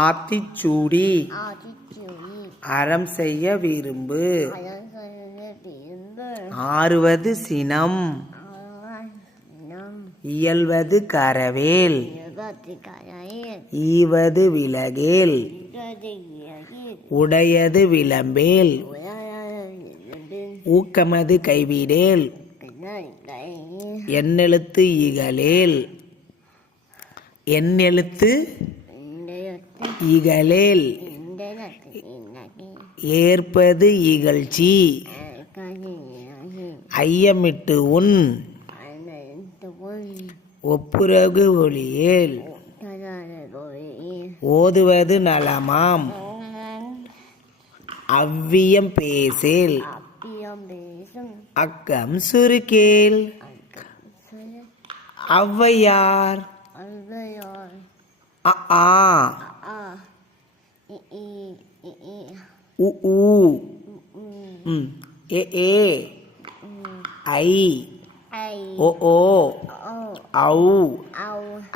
ஆத்திச்சூடி அறம் செய்ய விரும்பு. ஆறுவது சினம் இயல்வது கரவேல் ஈவது விலகேல் உடையது விளம்பேல் ஊக்கமது கைவிடேல் எண்ணெழுத்து இகழேல் எண்ணெழுத்து இகழேல் ஏற்பது இகழ்ச்சி ஐயமிட்டு உன் ஒப்புரகு ஒளியேல் ஓதுவது நலமாம் அவ்வியம் பேசேல் அக்கம் சுருக்கேல். ஔவையார் அ ஆ உ ஊ ஏ ஏ ஐ ஓ ஓ ஔ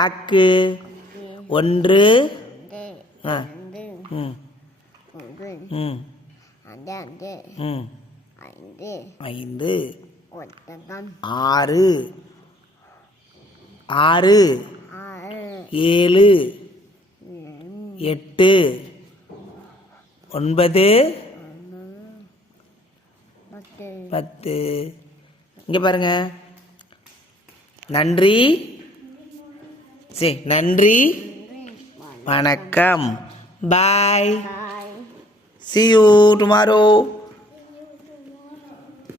அக்கு ஒன்று ஐந்து ஆறு ஆறு ஏழு எட்டு ஒன்பது பத்து. இங்க பாருங்க. நன்றி நன்றி வணக்கம். பாய். See you tomorrow.